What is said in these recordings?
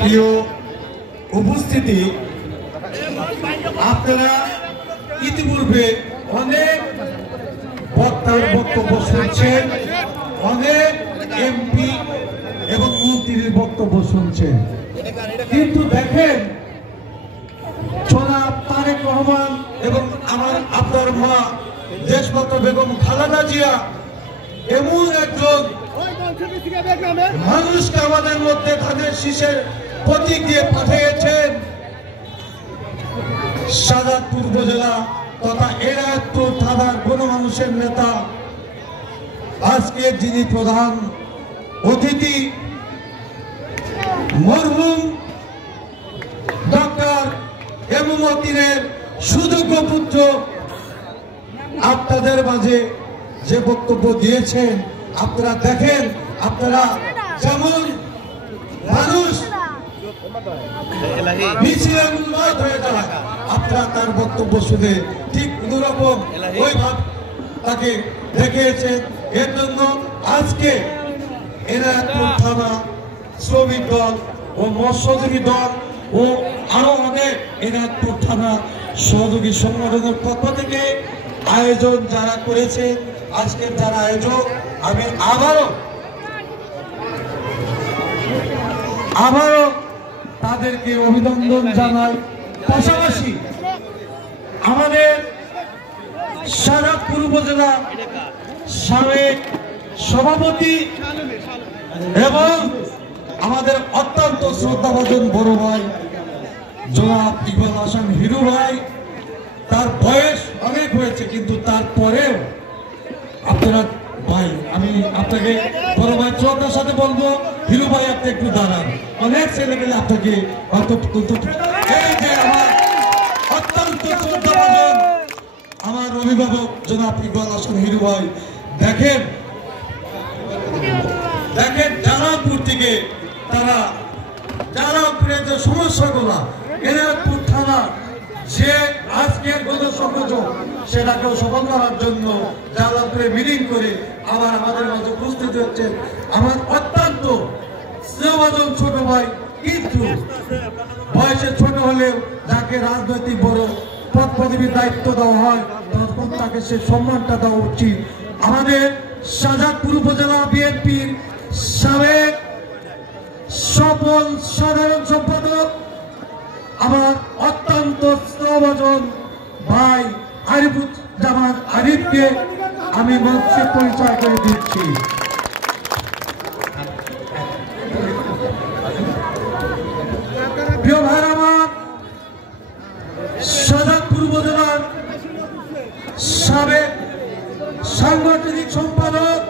প্রিয় উপস্থিতি, আপনারা ইতিপূর্বে অনেক বক্তার বক্তব্য শুনছেন, অনেক এমপি এবং মন্ত্রীর বক্তব্য শুনছেন, কিন্তু দেখেন জনাব তারেক রহমান এবং আপনার মা দেশমাতা বেগম খালেদা জিয়া এমন একজন মানুষকে আমাদের মধ্যে ধানের শীষের প্রতীক দিয়ে পাঠিয়েছেন। শাহজাদপুর উপজেলা তথা এনায়েতপুর থানার গণমানুষের নেতা, আজকে যিনি প্রধান অতিথি মরহুম ডক্টর এমুমতিনের সুযোগ্য পুত্র, আপনাদের মাঝে যে বক্তব্য দিয়েছেন, আপনারা দেখেন, আপনারা যেমন মানুষ মিছিলে উন্মাদ হয়ে যায়, আপনারা তার বক্তব্য শুনে ঠিক অনুরকম ওই ভাব তাকে দেখিয়েছেন। এর জন্য আজকে এনায়েতপুর থানা শ্রমিক দল ও মৎস্যজীবী দল ও আরো অনেক এনায়েতপুর থানা সহযোগী সংগঠনের পক্ষ থেকে আয়োজন যারা করেছে, আজকের যারা আয়োজক, আমি আবারও তাদেরকে অভিনন্দন জানাই। পাশাপাশি আমাদের শাহজাদপুর উপজেলা সাবেক সভাপতি এবং আমাদের অত্যন্ত শ্রদ্ধাভাজন বড় ভাই জনাব ইকবাল হাসান হিরু ভাই, তার বয়স অনেক হয়েছে, কিন্তু তারপরেও আপনারা ভাই, আমি আপনাকে বড় ভাই শ্রদ্ধার সাথে বলবো, হিরু ভাই আপনি একটু দাঁড়ান, অনেক ছেলে পেলে আপনাকে এই যে আমার অত্যন্ত শ্রদ্ধাভাজন আমার অভিভাবক জনাব ইকবাল হাসান হিরু ভাই, দেখেন জালালপুর থেকে তারা জালালপুরের যে সমস্যাগুলো এনায়েতপুর থানা যে আজকের গণসংযোগ সেটাকেও সফল করার জন্য জালালপুরে মিটিং করে আবার আমাদের মাঝে উপস্থিত হচ্ছেন আমার অত্যন্ত স্নেহভাজন ছোট ভাই, কিন্তু বয়সে ছোট হলেও যাকে রাজনৈতিক বড় পদ পদবীর দায়িত্ব দেওয়া হয় তখন তাকে সে সম্মানটা দেওয়া উচিত। আমাদের শাহজাদপুর উপজেলা বিএনপির সাবেক সফল সাধারণ সম্পাদক আমার অত্যন্ত স্নেহভাজন ভাই আরিফুজ্জামান আরিফকে আমি মঞ্চে পরিচয় করে দিচ্ছি। প্রিয় ভাই আমার, শাহজাদপুর উপজেলার সাবেক সাংগঠনিক সম্পাদক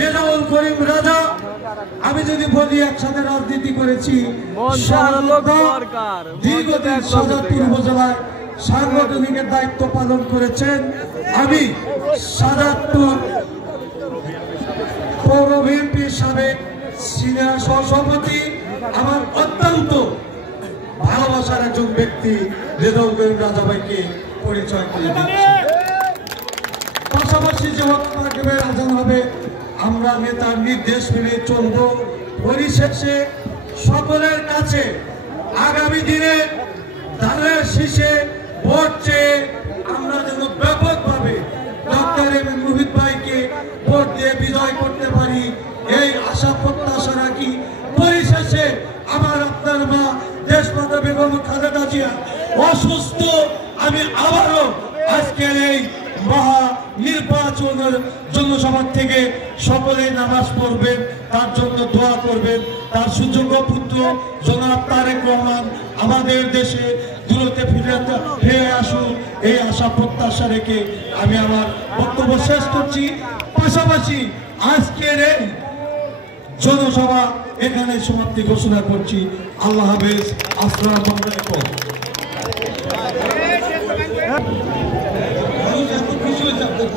রেজাউল করিম রাজা, আমি যদি বলি একসাথে রাজনীতি করেছি, দীর্ঘদিন শাহজাদপুর উপজেলায় সাংগঠনিকের দায়িত্ব পালন করেছেন। আমি শাহজাদপুর পৌর বিএনপির সাবেক সিনিয়র সহসভাপতি, আমার অত্যন্ত ভালোবাসার একজন ব্যক্তি রেজাউল করিম রাজা ভাইকে পরিচয় করে দিচ্ছি। পাশাপাশি যে বক্তব্যের আয়োজন হবে, আমরা নেতার নির্দেশ মেনে চলব। পরিশেষে সকলের কাছে আগামী দিনে ধানের শীষে ভোট চেয়ে আমরা যেন ব্যাপকভাবে ডক্টর এম এ মুহিত ভাইকে ভোট দিয়ে বিজয় করতে পারি, এই আশা প্রত্যাশা রাখি। পরিশেষে আমার আপনার মা দেশমাতা বেগম খালেদা জিয়া অসুস্থ, আমি আবারও আজকের এই মহা নির্বাচনের জনসভা থেকে সকলে নামাজ পড়বেন, তার জন্য দোয়া করবেন। তার সুযোগ্য পুত্র জনাব তারেক রহমান আমাদের দেশে দূরতে ফিরে আসুন, এই আশা প্রত্যাশা রেখে আমি আমার বক্তব্য শেষ করছি। পাশাপাশি আজকের এই জনসভা এখানে সমাপ্তি ঘোষণা করছি। আল্লাহ হাফেজ, আসসালামু আলাইকুম। খুশি হয়েছে আপনার